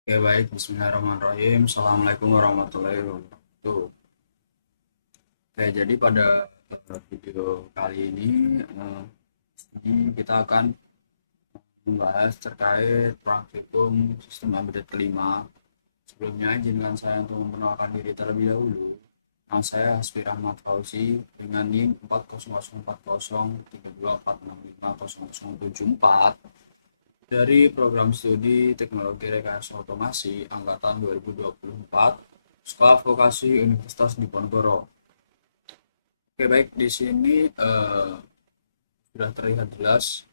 Oke baik, Bismillahirrahmanirrahim. Assalamualaikum warahmatullahi wabarakatuh. Oke, jadi pada video kali ini kita akan membahas terkait praktikum sistem update kelima. Sebelumnya izinkan saya untuk memperkenalkan diri terlebih dahulu. Nama saya Hasbi Rahmat Fauzi dengan NIM 400403246500074 dari program studi Teknologi Rekayasa Otomasi angkatan 2024 Sekolah Vokasi Universitas Diponegoro. Oke, baik, di sini sudah terlihat jelas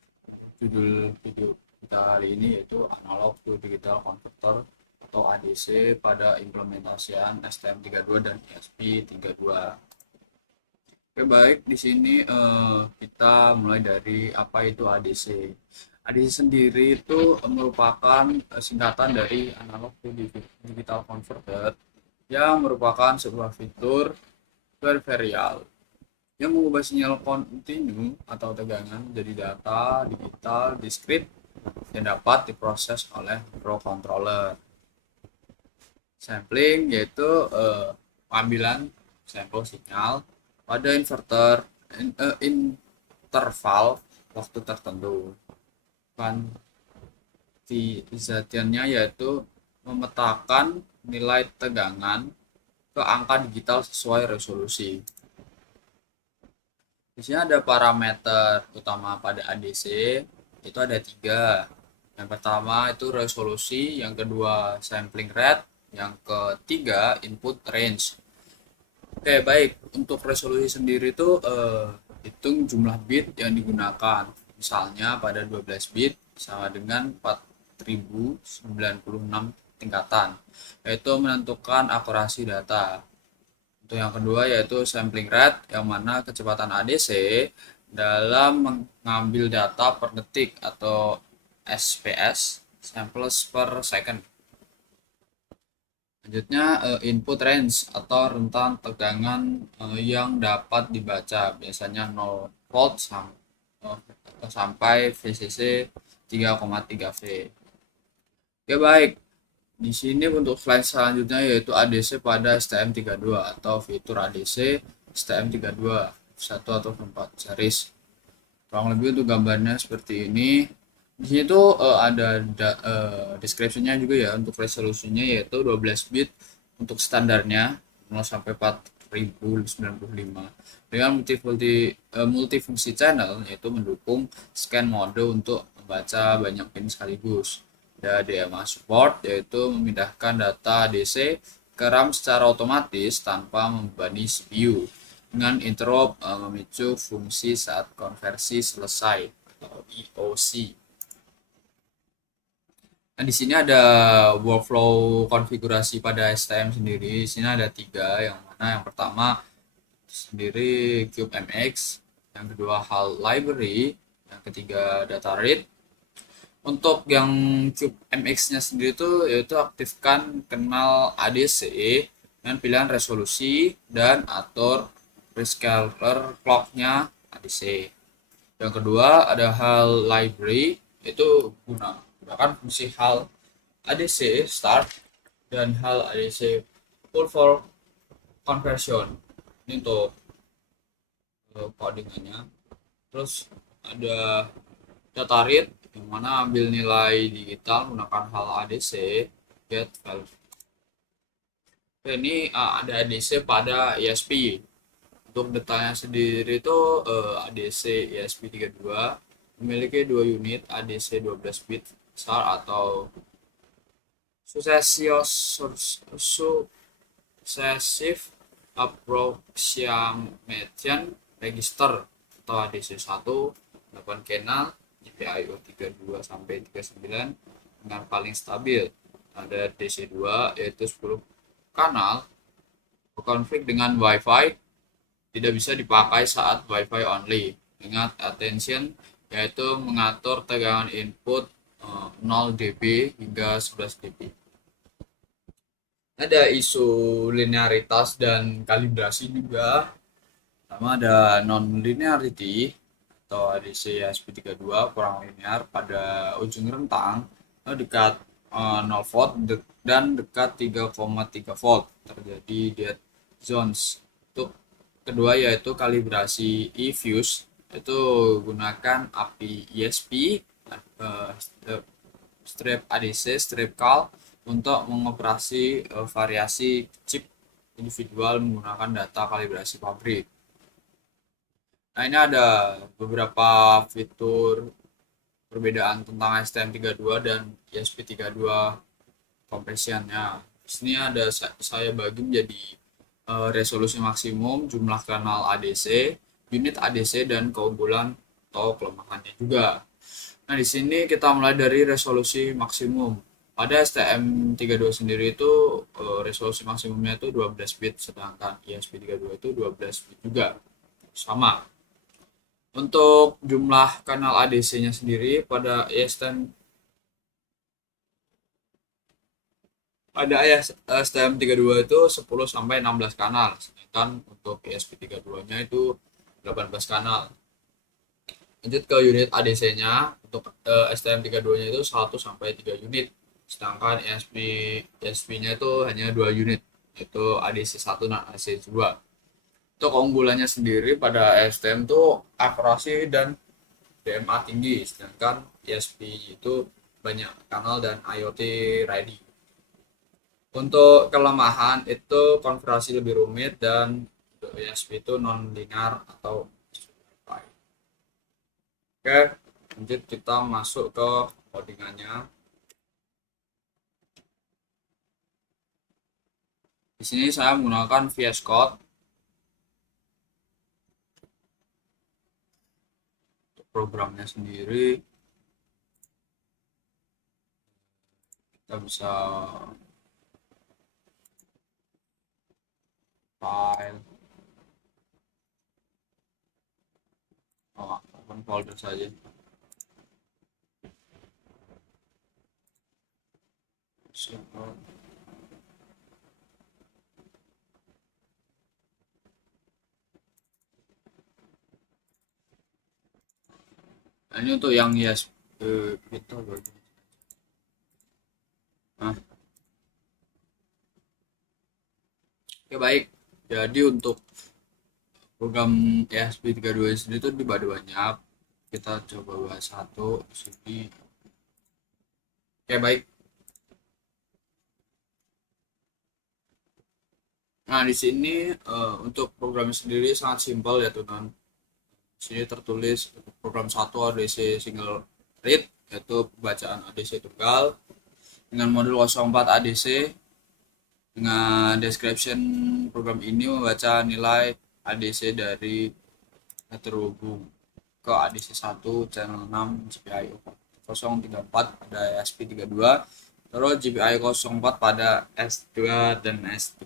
judul video kita hari ini yaitu Analog to Digital Converter atau ADC pada implementasian STM32 dan ESP32. Oke, baik, di sini kita mulai dari apa itu ADC. ADC sendiri itu merupakan singkatan dari Analog to Digital Converter yang merupakan sebuah fitur peripheral yang mengubah sinyal kontinu atau tegangan menjadi data digital diskrit yang dapat diproses oleh microcontroller. Sampling yaitu pengambilan sampel sinyal pada interval waktu tertentu. Kuantizasinya yaitu memetakan nilai tegangan ke angka digital sesuai resolusi. Di sini ada parameter utama pada ADC, itu ada tiga. Yang pertama itu resolusi, yang kedua sampling rate, yang ketiga input range. Oke, baik. Untuk resolusi sendiri itu hitung jumlah bit yang digunakan. Misalnya pada 12 bit sama dengan 4096 tingkatan, yaitu menentukan akurasi data. Untuk yang kedua yaitu sampling rate, yang mana kecepatan ADC dalam mengambil data per detik atau SPS, samples per second. Selanjutnya input range atau rentang tegangan yang dapat dibaca, biasanya 0 volt sampai VCC 3,3 V. Oke, baik. Di sini untuk slide selanjutnya yaitu ADC pada STM32 atau fitur ADC STM32 1 atau 4 series. Kurang lebih untuk gambarnya seperti ini. Di sini tuh ada deskripsinya juga ya untuk resolusinya yaitu 12 bit untuk standarnya 0 sampai 4095 dengan multifungsi channel yaitu mendukung scan mode untuk membaca banyak pin sekaligus. Ada DMA support yaitu memindahkan data DC ke RAM secara otomatis tanpa membebani CPU dengan interrupt memicu fungsi saat konversi selesai atau EOC. Nah, di sini ada workflow konfigurasi pada STM sendiri. Di sini ada tiga, yang mana yang pertama sendiri CubeMX, yang kedua HAL library, yang ketiga data read. Untuk yang CubeMX-nya sendiri itu yaitu aktifkan kenal ADC dengan pilihan resolusi dan atur rescaler clock-nya ADC. Yang kedua ada HAL library, yaitu gunakan fungsi HAL ADC start dan HAL ADC pull for conversion. Ini untuk codingannya. Terus ada data read yang mana ambil nilai digital menggunakan HAL ADC get value. Ini ada ADC pada ESP. Untuk detailnya sendiri itu ADC ESP32 memiliki 2 unit ADC 12 bit besar atau successive approximation register atau ADC1 8 channel GPIO 32 sampai 39 dengan paling stabil. Ada DC2 yaitu 10 kanal berkonflik dengan WiFi, tidak bisa dipakai saat WiFi only. Ingat attention yaitu mengatur tegangan input 0 dB hingga 11 dB. Ada isu linearitas dan kalibrasi juga. Pertama ada non-linearity atau ADC SP32 kurang linear pada ujung rentang dekat 0 volt dan dekat 3,3 volt terjadi dead zones. Untuk kedua yaitu kalibrasi e-fuse, itu gunakan API ESP, eh, strip ADC, strip cal untuk mengoperasi variasi chip individual menggunakan data kalibrasi pabrik. Nah, ini ada beberapa fitur perbedaan tentang STM32 dan ESP32 compressionnya. Di sini ada saya bagi menjadi resolusi maksimum, jumlah kanal ADC, unit ADC, dan keunggulan atau kelemahannya juga. Nah, di sini kita mulai dari resolusi maksimum. Pada STM32 sendiri itu resolusi maksimumnya itu 12 bit, sedangkan ESP32 itu 12 bit juga. Sama. Untuk jumlah kanal ADC-nya sendiri pada STM32 itu 10 sampai 16 kanal, sedangkan untuk ESP32-nya itu 18 kanal. Lanjut ke unit ADC-nya, untuk STM32-nya itu 1 sampai 3 unit, sedangkan ESP-nya itu hanya 2 unit, yaitu ADC1 dan ADC2. Untuk keunggulannya sendiri pada STM itu akurasi dan DMA tinggi, sedangkan ESP itu banyak kanal dan IoT ready. Untuk kelemahan itu konfigurasi lebih rumit dan untuk ESP itu non linear atau oke, lanjut kita masuk ke codingannya. Di sini saya menggunakan VS Code. Untuk programnya sendiri kita bisa file, open folder saja. Nah, ini untuk yang yes kita bagi. Nah, oke, baik. Jadi untuk program ESP32 sendiri itu dibagi banyak. Kita coba bahas satu di sini. Oke, baik. Nah, di sini untuk program sendiri sangat simpel ya, teman. Di sini tertulis program 1 ADC single read, yaitu pembacaan ADC tunggal dengan modul 04 ADC. Dengan description, program ini membaca nilai ADC dari terhubung ke ADC1 channel 6 GPIO 034 pada SP32, terus GPIO 04 pada S2 dan S3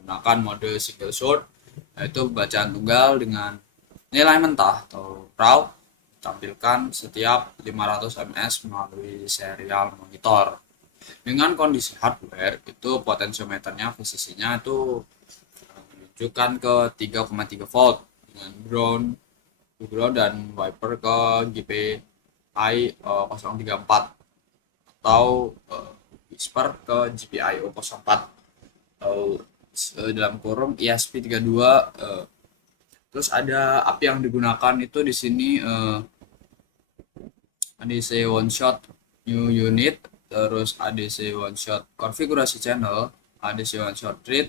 menggunakan mode single short, yaitu bacaan tunggal dengan nilai mentah atau raw tampilkan setiap 500 ms melalui serial monitor. Dengan kondisi hardware itu potensiometernya VCC-nya itu menunjukkan ke 3,3 volt dengan ground dan wiper ke GPI 034 atau whisper ke GPIO 04 atau dalam kurung ESP32. Terus ada API yang digunakan itu di sini ADC one shot new unit, terus ADC one shot konfigurasi channel, ADC one shot read.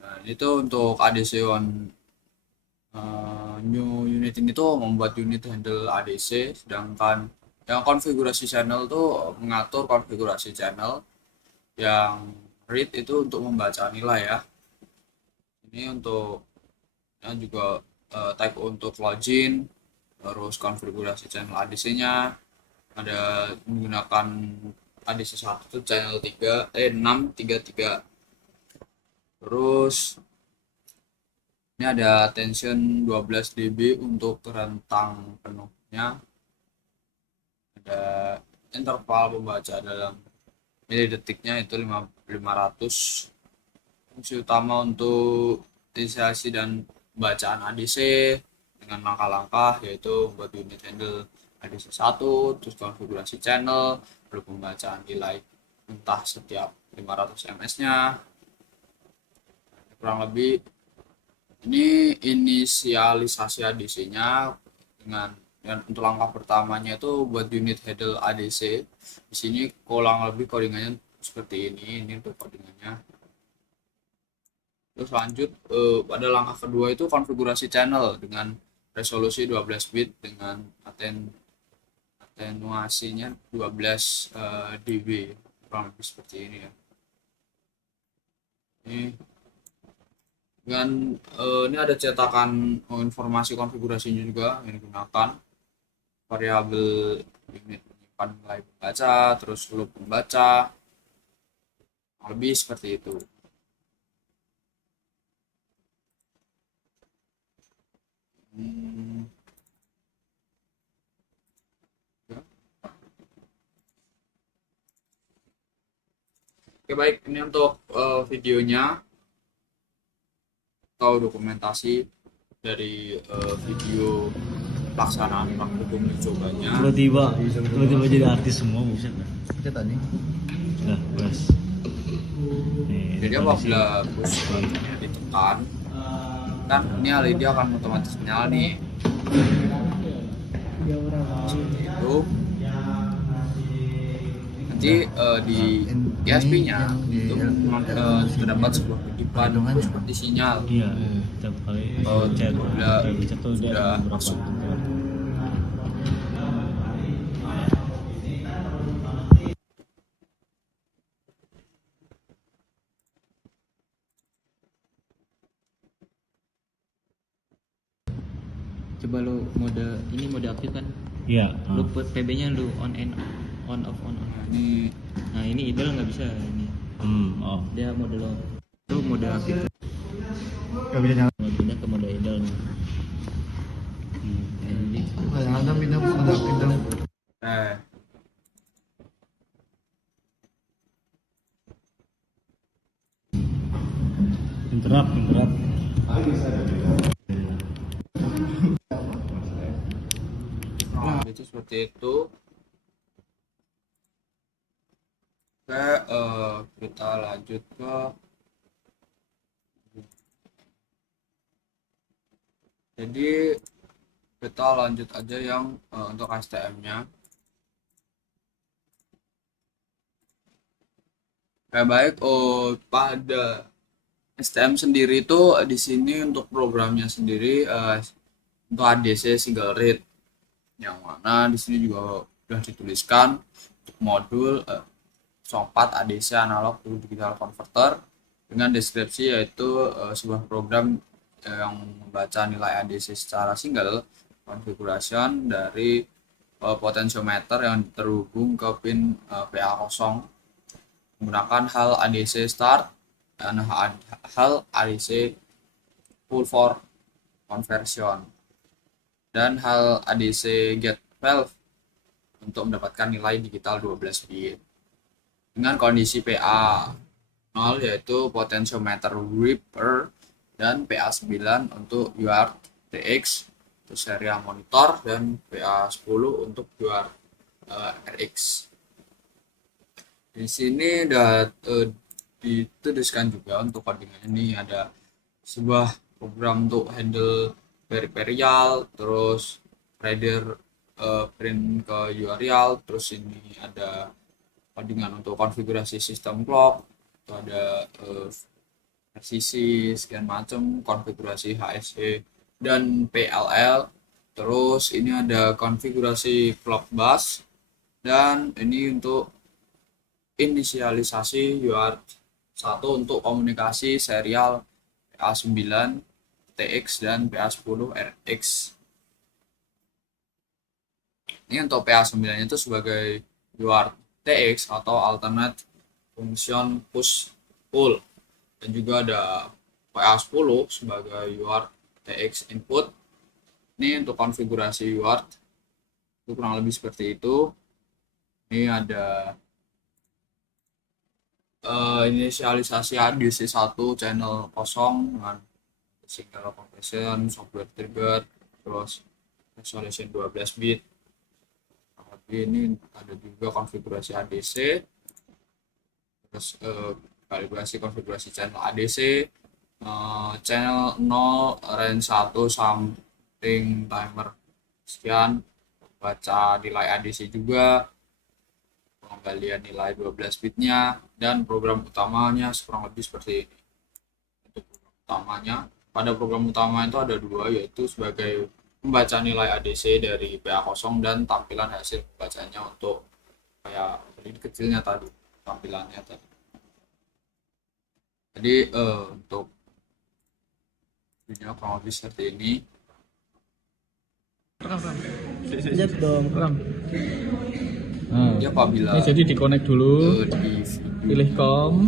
Nah, itu untuk ADC one new unit ini tuh membuat unit handle ADC, sedangkan yang konfigurasi channel tuh mengatur konfigurasi channel, yang read itu untuk membaca nilai ya. Ini untuk yang juga type untuk login, terus konfigurasi channel ADC-nya ada menggunakan ADC1 itu channel 633. Terus ini ada tension 12 dB untuk rentang penuhnya. Ada interval pembaca dalam milidetiknya itu 500. Fungsi utama untuk inisiasi dan bacaan ADC dengan langkah-langkah yaitu membuat unit handle ADC1, terus konfigurasi channel, lalu pembacaan nilai entah setiap 500 ms-nya. Kurang lebih ini inisialisasi ADC-nya dengan untuk langkah pertamanya itu buat unit handle ADC. Di sini kurang lebih codingannya seperti ini untuk codingannya. Terus lanjut pada langkah kedua itu konfigurasi channel dengan resolusi 12 bit dengan atenuasinya 12 dB, kurang lebih seperti ini ya. Ini ada cetakan informasi konfigurasinya juga yang digunakan, variabel unit menyimpan nilai pembaca, terus loop pembaca, lebih seperti itu. Oke baik, ini untuk videonya atau dokumentasi dari video pelaksanaan praktikum uji cobanya. Tiba-tiba jadi artis semua, buset dah. Kita tadi. Nah, bos. Jadi apabila push buttonnya ditekan, kan ini LED akan otomatis menyala nih. Seperti itu. Nanti di ISP-nya itu terdapat sebuah kutipan seperti sinyal. Iya, tiap kali chat tuh dia sudah berapa masuk. Coba lu mode aktif kan? Iya. Lu PB-nya lu on off. Ini Nah, ini idle nggak bisa ini. Oh. Dia mode low. Itu mode aktif. Gak bisa nyala. Pindah ke mode idle nih. Jadi Ada pindah mode aktif dong. Interrupt. itu seperti itu. Oke, kita lanjut ke kita lanjut aja yang untuk STM-nya. Baik, pada STM sendiri itu di sini untuk programnya sendiri untuk ADC single read, yang mana di sini juga sudah dituliskan untuk modul 4 ADC analog to digital converter dengan deskripsi yaitu sebuah program yang membaca nilai ADC secara single configuration dari potentiometer yang terhubung ke pin PA0 menggunakan hal ADC start dan hal ADC pull for conversion dan hal ADC get valve untuk mendapatkan nilai digital 12 bit dengan kondisi PA 0 yaitu potentiometer Whipper dan PA9 untuk UART TX untuk serial monitor dan PA10 untuk UART RX. Di sini dituliskan juga untuk codingannya ini ada sebuah program untuk handle peripheral, terus reader print ke URL, terus ini ada codingan untuk konfigurasi sistem clock, itu ada RCC sekian macam, konfigurasi HSE dan PLL, terus ini ada konfigurasi clock bus, dan ini untuk inisialisasi UART 1 untuk komunikasi serial PA9 TX dan PA10 RX. Ini untuk PA9 itu sebagai UART TX atau alternate function push pull, dan juga ada PA10 sebagai UART TX input. Ini untuk konfigurasi UART itu kurang lebih seperti itu. Ini ada inisialisasi ADC1 channel kosong dengan signal compression, software trigger, terus resolution 12 bit. Tapi ini ada juga konfigurasi ADC terus kalibrasi konfigurasi channel ADC, channel 0 range 1 sampling timer sekian, baca nilai ADC juga, pengembalian nilai 12 bitnya, dan program utamanya kurang lebih seperti ini. Untuk program utamanya, pada program utama itu ada dua, yaitu sebagai membaca nilai ADC dari PA0 dan tampilan hasil pembacanya untuk kayak ini kecilnya tadi, tampilannya tadi. Jadi untuk videonya kurang lebih seperti ini. Siap dong. Jadi apabila Ini jadi di-connect dulu, di pilih com.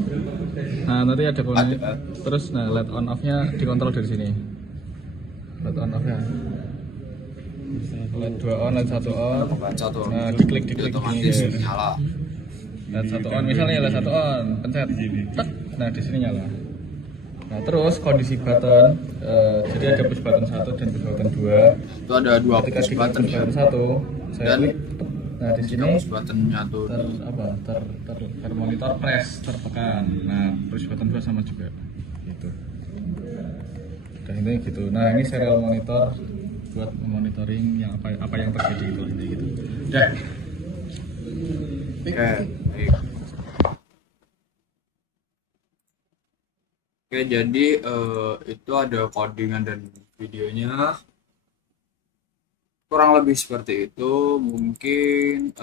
Nah, nanti ada connect. Ada. Terus nah LED on off-nya dikontrol dari sini. LED on off-nya. LED 2 on, LED 1 on. membaca tuh, Nah, diklik jadi gini. otomatis nyala. LED 1 on, misalnya LED 1 on, pencet. Tek. Nah, di sini nyala. Nah, terus kondisi button, jadi ada push button 1 dan push button 2. Itu ada dua Ketika push di button push ya. button 1, saya Dan klik. Nah, di jika sini push buttonnya tuh termonitor press tertekan. Nah, push button 2 sama juga gitu. Dan ini gitu. Nah, ini serial monitor buat monitoring yang apa yang terjadi itu ini gitu. Udah. oke, baik. Oke, jadi itu ada codingan dan videonya. Kurang lebih seperti itu. Mungkin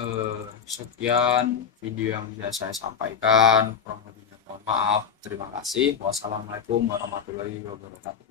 sekian video yang bisa saya sampaikan. Kurang lebihnya mohon maaf. Terima kasih. Wassalamualaikum warahmatullahi wabarakatuh.